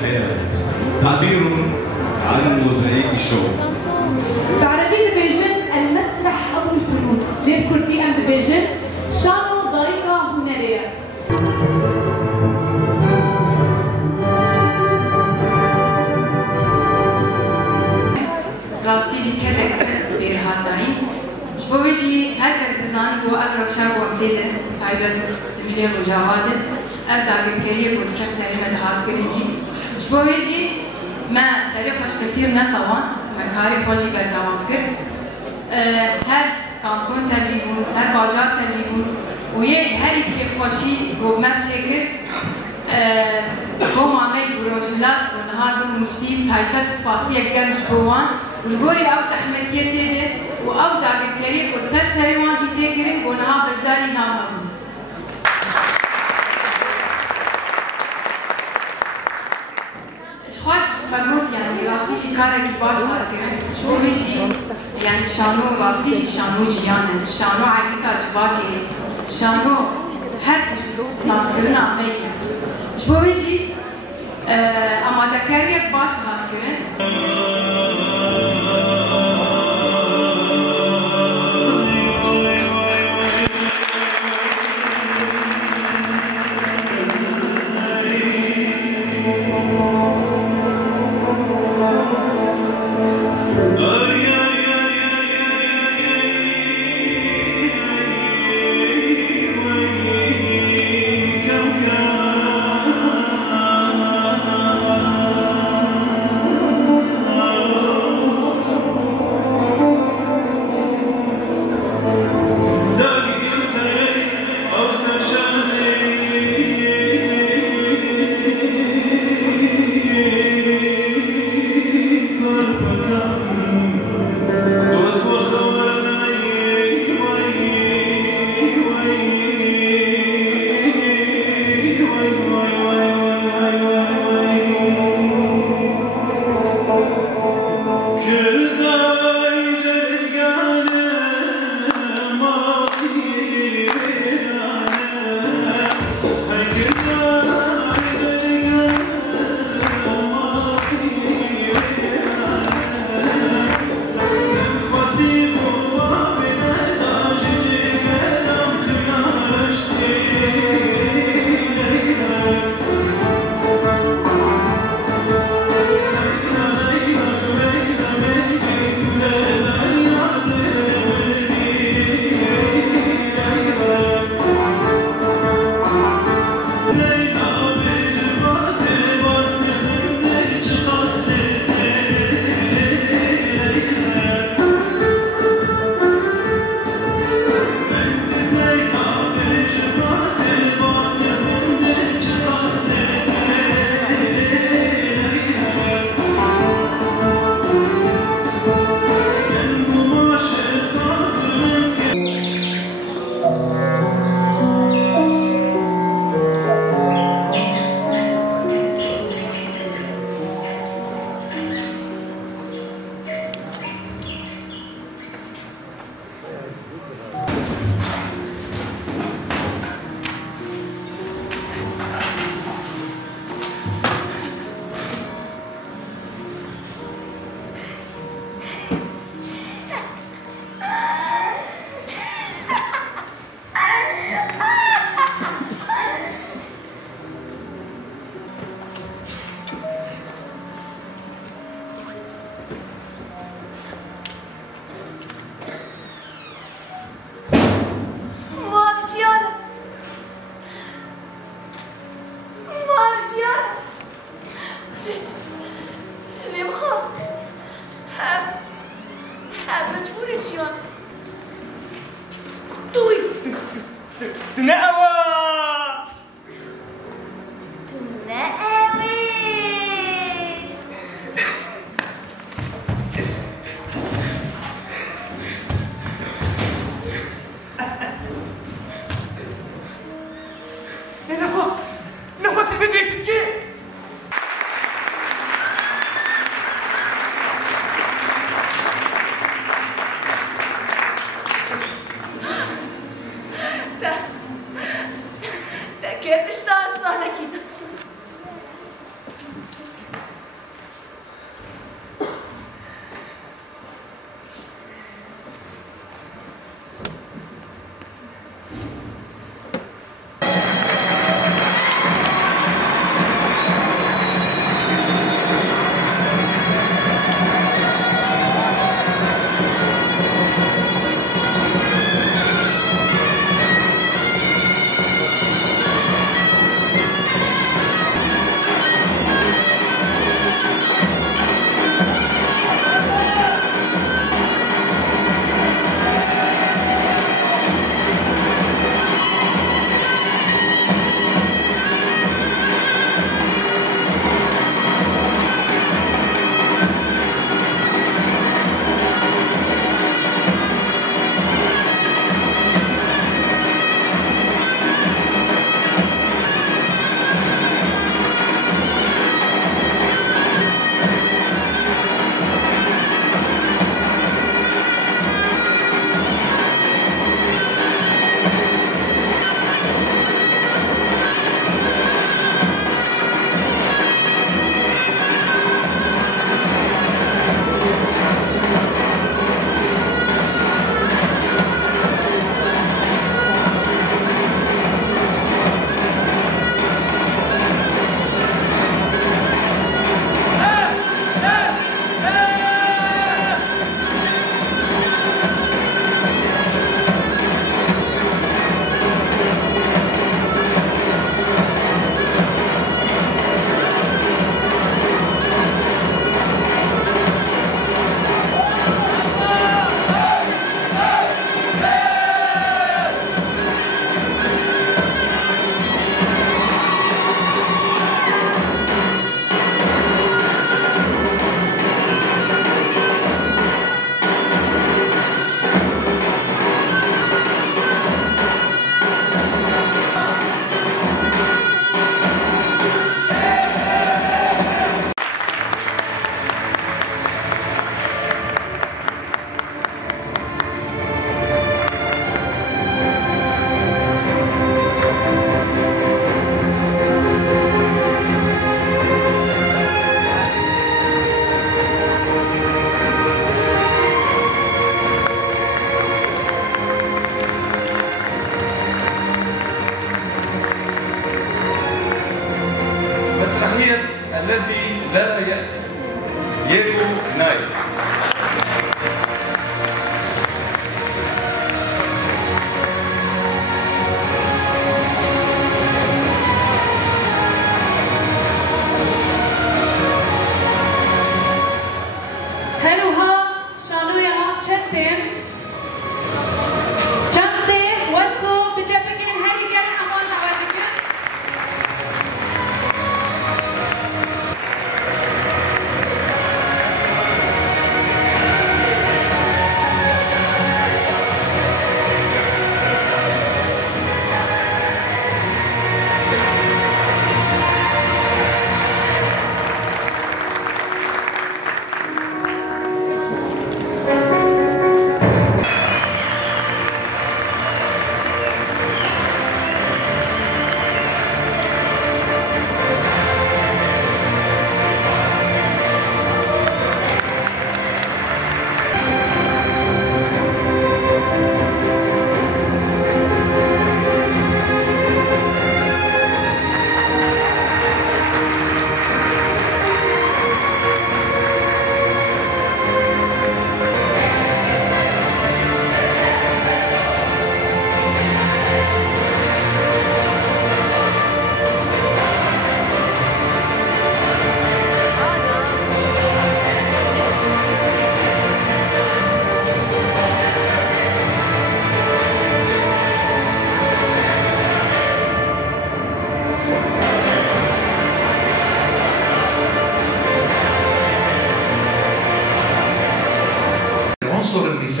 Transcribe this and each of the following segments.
حياة تعبير عن موزايك الشعوب. بعربي ديفيجن المسرح أبو الفنون ليب كردي أم ديفيجن شانو ضيقة هنرية. راستی جی کدک بیرهاتایی شبویجی هر کس دزانی بو اقرب شب و امتیده تایبت میلی مجاواده اب داگرکریه بو سر سریمه دهار کرنجی شبویجی ما سری خوش کسیر نتوان ما کاری خوشی بردوام کرد هر کانتون تبلیغون هر باجار تبلیغون و یک هر ایکی خوشی گومت چکر بو معامل بروجلات و نهار دون مشتیم تایبت سپاسی اگر شبوان والغوري أوسع حمدية تيده وأودع بالكريم والسرسري واجي تيكرين ونها بجداري نامهم. إشخاص بقول يعني راسي شكارة كباش هاتين شو بيجي يعني شانو راسي شانو جيانا شانو عقيقة جباكي شانو هر ناس كلنا عمليا شو بيجي أما تكريم باش هاتين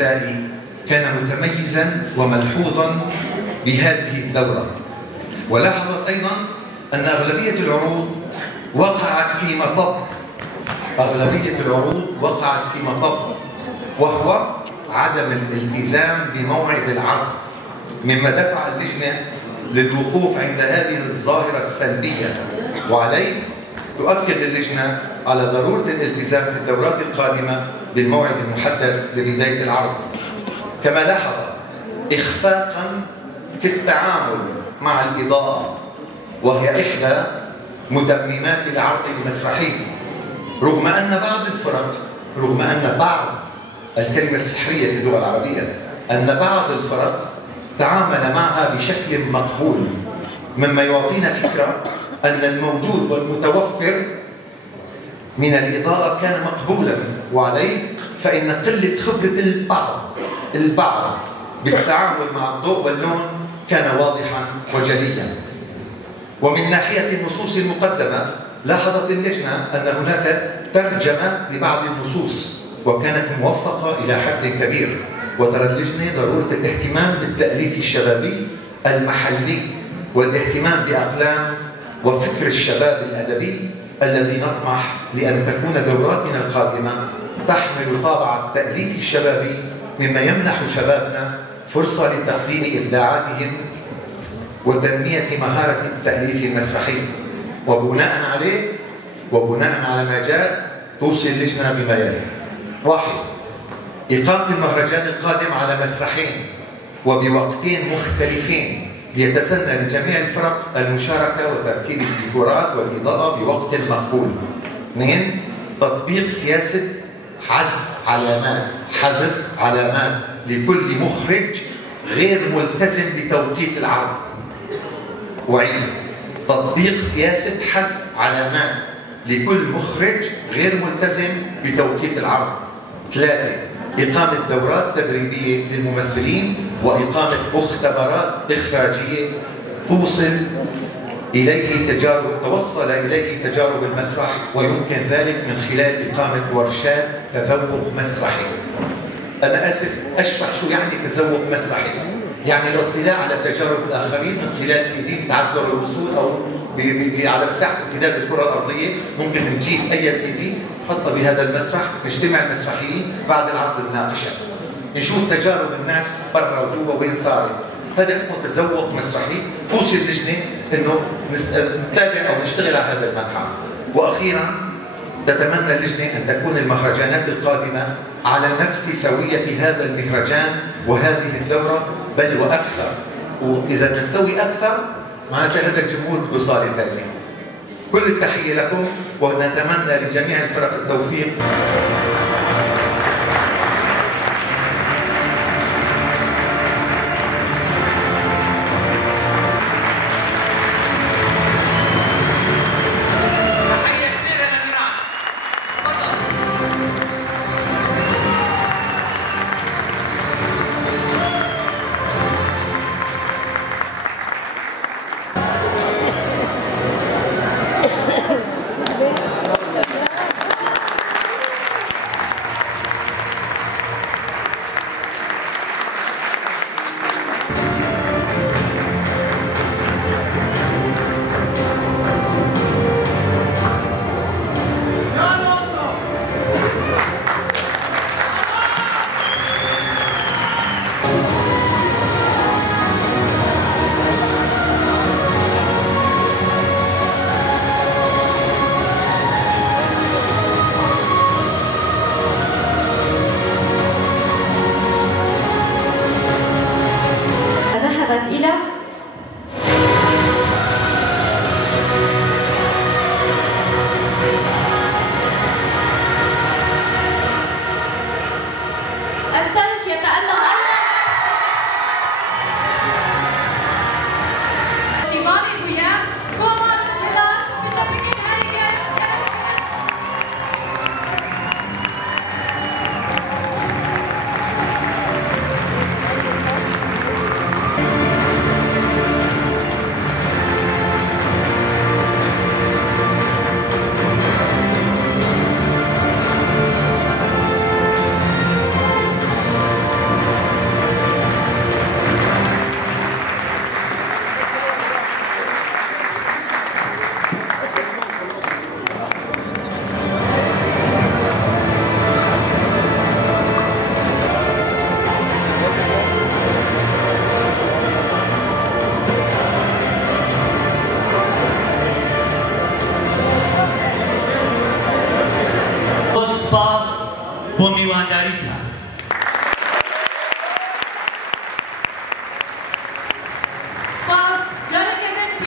النسائي كان متميزا وملحوظا بهذه الدورة. ولاحظت أيضا أن أغلبية العروض وقعت في مطب وهو عدم الالتزام بموعد العرض، مما دفع اللجنة للوقوف عند هذه الظاهرة السلبية. وعليه تؤكد اللجنة على ضرورة الالتزام في الدورات القادمة بالموعد المحدد لبداية العرض. كما لاحظ إخفاقا في التعامل مع الإضاءة، وهي إحدى متممات العرض المسرحي، رغم أن بعض الكلمة السحرية في اللغة العربية أن بعض الفرق تعامل معها بشكل مقبول، مما يعطينا فكرة أن الموجود والمتوفر من الإضاءة كان مقبولا. وعليه فإن قلة خبرة البعض بالتعامل مع الضوء واللون كان واضحا وجليا. ومن ناحية النصوص المقدمة لاحظت اللجنة أن هناك ترجمة لبعض النصوص وكانت موفقة إلى حد كبير. وترى اللجنة ضرورة الاهتمام بالتأليف الشبابي المحلي والاهتمام بأقلام وفكر الشباب الأدبي الذي نطمح لأن تكون دوراتنا القادمة تحمل طابع التأليف الشبابي، مما يمنح شبابنا فرصة لتقديم إبداعاتهم وتنمية مهارة التأليف المسرحي. وبناء على ما جاء توصي اللجنة بما يلي: 1. إقامة المهرجان القادم على مسرحين وبوقتين مختلفين ليتسنى لجميع الفرق المشاركة وتركيب الديكورات والإضاءة بوقت مقبول. 2. تطبيق سياسة حذف علامات لكل مخرج غير ملتزم بتوقيت العرض. وعيد تطبيق سياسة حذف علامات لكل مخرج غير ملتزم بتوقيت العرض. 3. إقامة دورات تدريبية للممثلين وإقامة مختبرات إخراجية توصل إليه تجارب المسرح، ويمكن ذلك من خلال إقامة ورشات تذوق مسرحي. أنا آسف أشرح شو يعني تذوق مسرحي. يعني الاطلاع على تجارب الآخرين من خلال CD تعذر الوصول، أو على مساحة امتداد الكرة الأرضية ممكن نجيب أي CD نحطها بهذا المسرح، نجتمع المسرحيين بعد العرض نناقشها، نشوف تجارب الناس برا وجوا وين صارت. هذا اسمه تذوق مسرحي. توصي اللجنة إنه نتابع أو نشتغل على هذا المنحى. وأخيرا تتمنى اللجنة أن تكون المهرجانات القادمة على نفس سوية هذا المهرجان وهذه الدورة، بل وأكثر. وإذا نسوي أكثر معناتها هذا الجمهور بصار ثاني. كل التحية لكم، ونتمنى لجميع الفرق التوفيق.